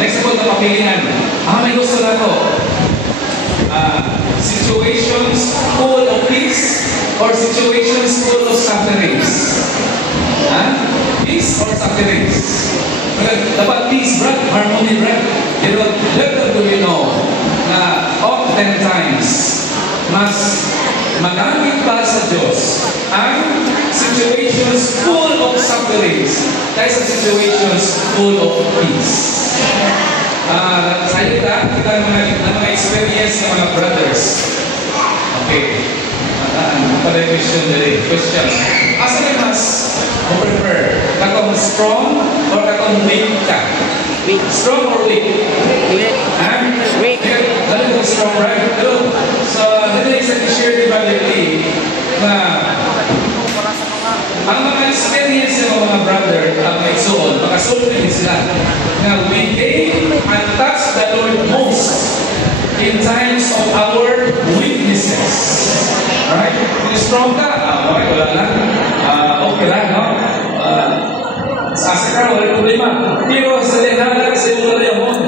Next po na papilihan. May gusto na to. Situations full of peace or situations full of sufferings? Peace or sufferings? Dapat peace, brad, harmony, brad. Pero little do we know na oftentimes mas magamit pa sa Diyos ang situations full of sufferings kaysa situations full of peace. Saya kita mga experience ng mga brothers. Okay. Pada question dari question. Asa na mas mo prefer? Katong strong or katong weak ka? Strong or weak? Weak. Dali ko strong, right? Pero sa dili sa share ni Brother Lee na ang mga experience ng mga brother ang nagsuon, makasultin sila na we came and touched the Lord most in times of our weaknesses. Alright? Kung strong ka, okay, wala lang. Okay lang, no? Asa ka, wala problema. Pero sa lihala, kasi wala yun.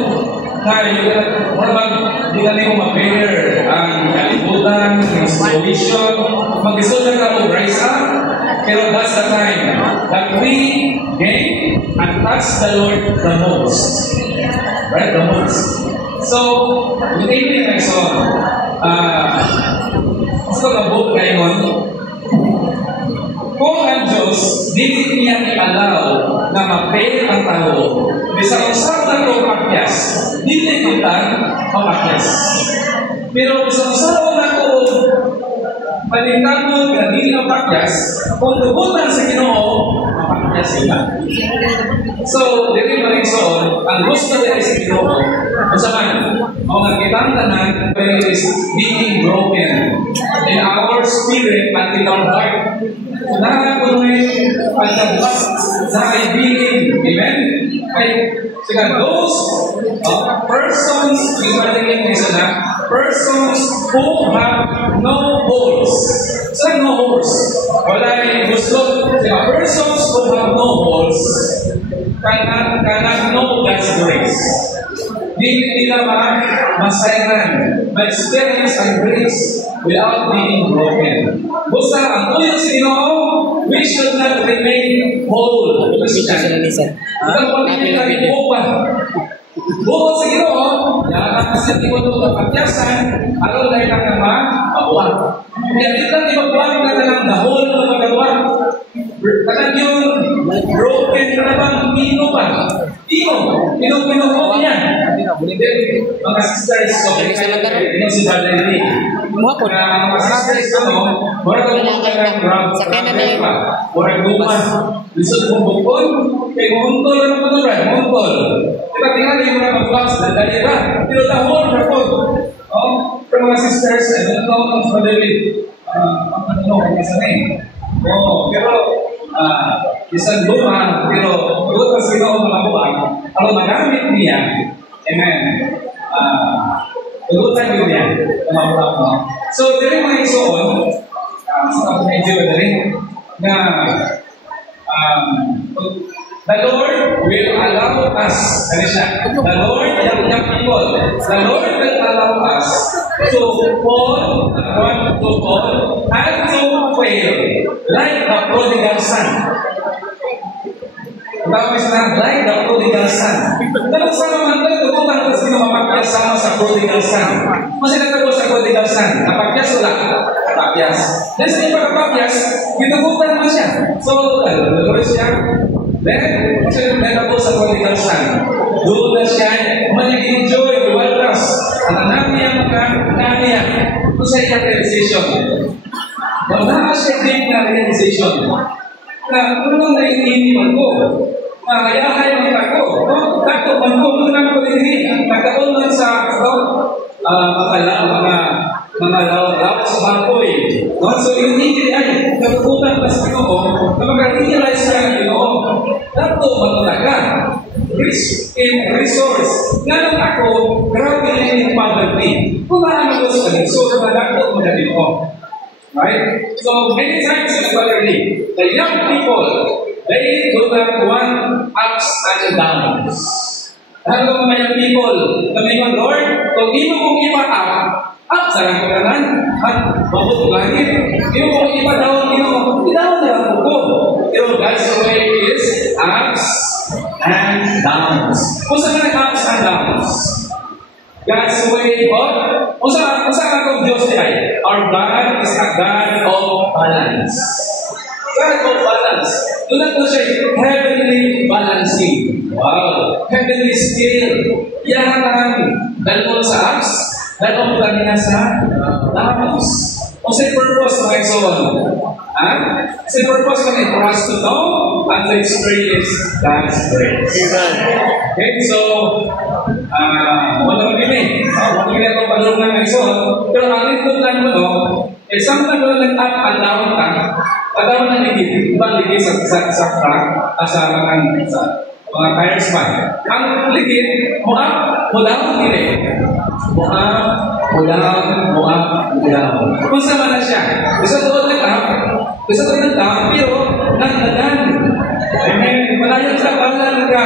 Di ka niyo ma-bear ang kalibutan, ang situation. Mag-isulat ka o rise up. Pero that's the time that we gain and touch the Lord the most. Right? The most. So, with evening next on, gusto na book ngayon, kung ang Diyos, hindi niya i-allow na ma-fail ang tao, bisang usap na ito pakyas, hindi kita mapakyas. Pero bisang usap na ito, palintang na hindi mapakyas, kung tubutan sa Ginoo, mapakyas sila. So, dito pa rin so, ang gusto nila sa Ginoo, masaman, ang nagkitang tanan, when it is being broken in our spirit and in our heart, unahan ko rin pagkabukas sa kaibigan. Amen? Ay, sila, those persons, persons who have no holes. Saan no holes? Wala yung gusto. Sila, persons who have no holes cannot know God's grace. Di nila masayran, ma-experience ang grace without being broken. Basta ang tuyo sa Ginoo, we should not remain whole. Christian. Ito po namin kami buwan. Buwan sa Ginoo, yan kasi di ko ito kapatyasan, araw dahil ka naman, mabuwan. Kaya dito di magbuwan ka ng dahol ng magagawa. Kanan yung broken na bang pino pa. Pino po niya. Mga sisters, so ito si Brother Lee. Mga sisters, wala ka mga karang wala guman. Lisod mong bukod, kaya muntol na manuran, muntol. Diba tingnan yung mga mag-box na dali ba? Pero dahol na po. Pero mga sisters, I don't know kung Brother Lee. Ano, kaya sa name. Pero isang luma, pero kung kasi ito ang mga buwan, ang magamit niya, amen, tugutan yun niya, mga buwan. So, dito mga isuon, sa medyo na rin, na the Lord will allow us, the Lord, young people, the Lord will allow us to fall, and to fail, like the prodigal son. Tapos na, like the prodigal son. Dapat sa naman ito, tutunan ko sino mapakyasama sa prodigal son. Kasi nagtago sa prodigal son, napakyas wala, napakyas. Then sa iba napakyas, gitugutan mo siya. So, lulus siya. Then, kasi nagtago sa prodigal son. Doon na siya, mag-enjoy, waltas. Ang anak niya, mga niya. Kung sa iyang realization. Wala siya din na realization. Na unang naiiniman ko, mahayahay ang tako. Tako, mantungan ng kulini. Nagkaroon lang sa mga law sa baboy. So, yung hindi ay kagutan pa sa Ginoo, na mag-realize ka ng Ginoo. Tako, manulaga. Resource. Ganun ako, grabe na yung poverty. Kung maano ko sa resource, malakot mo na Ginoo. Right? So many times in the family, the young people, they do not want ups and downs. Halo mga people, kami mga Lord, kung imo kong ipa-up sa lang kanan, at mabot langit. Imo kong ipa-down, idaw na ako ko. Pero God's way is ups and downs. Kung saan na ups and downs? God's way of, kung saan akong Diyos ay, our God is a God of balance. God of balance. Doon na ito siya, heavenly balancing. Wow! Heavenly scale. Yan dalawang sa ups, dalawang kanina sa downs. O sa purpose mga isoon? Sa purpose kami for us to know and to experience God's grace. Okay, so, wala kami. Wala kami itong palungan ng isoon. Pero ang itutunan mo no, sometimes wala nag-up and down ka, padaw na ligid, ibang ligid sa track, sa mga tires pa. Ang ligid, mo up, mo down, hindi. Mo up, mo down, mo up, mo down. Kung sama na siya, gusto ko nag-up, gusto ko nag-down, pero nagdagan. Amen. Malayon sa balan ka.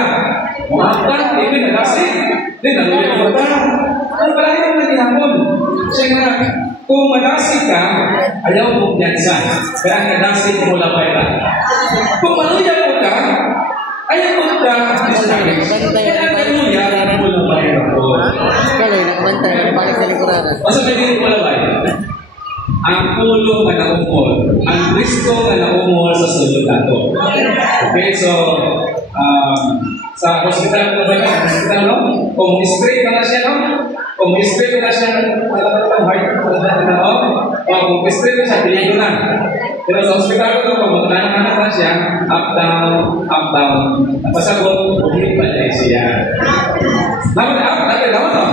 Mo up ka, hindi nalasig. Hindi nalulit ka. Ang malayon na ginamon. Siya nga, kung madasig ka, ayaw mong biyansa. Kaya kadasig mo labay ka. Kung maluya mo ka, ayaw mo ka, kaya kaluya mo labay ka. Masa may dito mo labay? Ang pulo ka naumol. Ang Kristo ka naumol sa sulod nato. Okay, so, sa hospital ko ba? Sa hospital, no? Kung straight ka na siya, no? Kung straight ka na siya, kung straight ka siya, piligo na. Pero sa hospital ko, kung magkananak na siya, up, down, napasagot, ulit ba tayo siya? Dapat up, dapat down, no?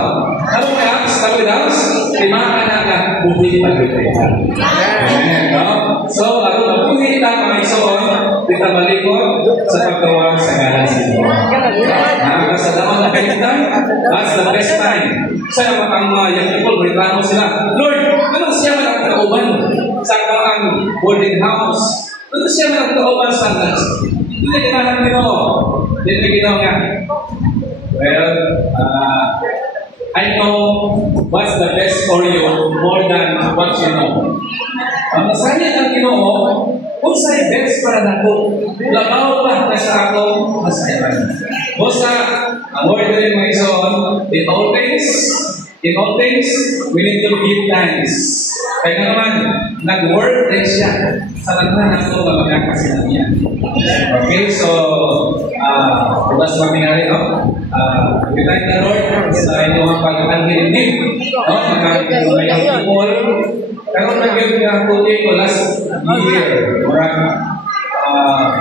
Dapat may ups, dapat downs, lima ka na ka, ulit ba tayo siya? So, ako nabuhi kita mga isoon, kita balikod sa pagtawag sa ngalan sa Lord. Nakakasalamat na kayo tayo. That's the best time. Saya ang young people, reklamo sila. Lord, ano siya man ang kauban sa ang boarding house? Ano siya man ang kauban sa lunch? Hindi na kinahan Ginoo. Hindi na Ginoo nga. Well, I know what's the best for you more than what you know. Ang masaya ng Ginoo, kung sa'y best para na ko, labaw pa na sa akong masaya. Bosa, ang word rin mga ison, in all things, we need to give thanks. Kaya naman, nag-work din siya sa lahat ng ito na magkakasila niya. Okay, so, bukas kami nga rin, no? We thank the Lord sa inyong pag-anginig, no? Magkakasila people. Karoon na yung pinakaputi ko last year.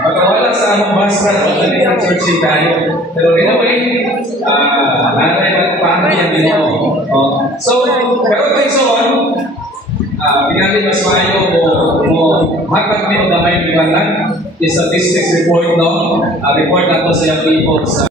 Pagkawala sa among basta o sa mga church tayo. Pero anyway, nanay at paano yan din ako. So, pero tayo soon, pinagin mas maayo mo hakat mo gamay ng iwanan. Yung statistics report, no? Report na po sa people sa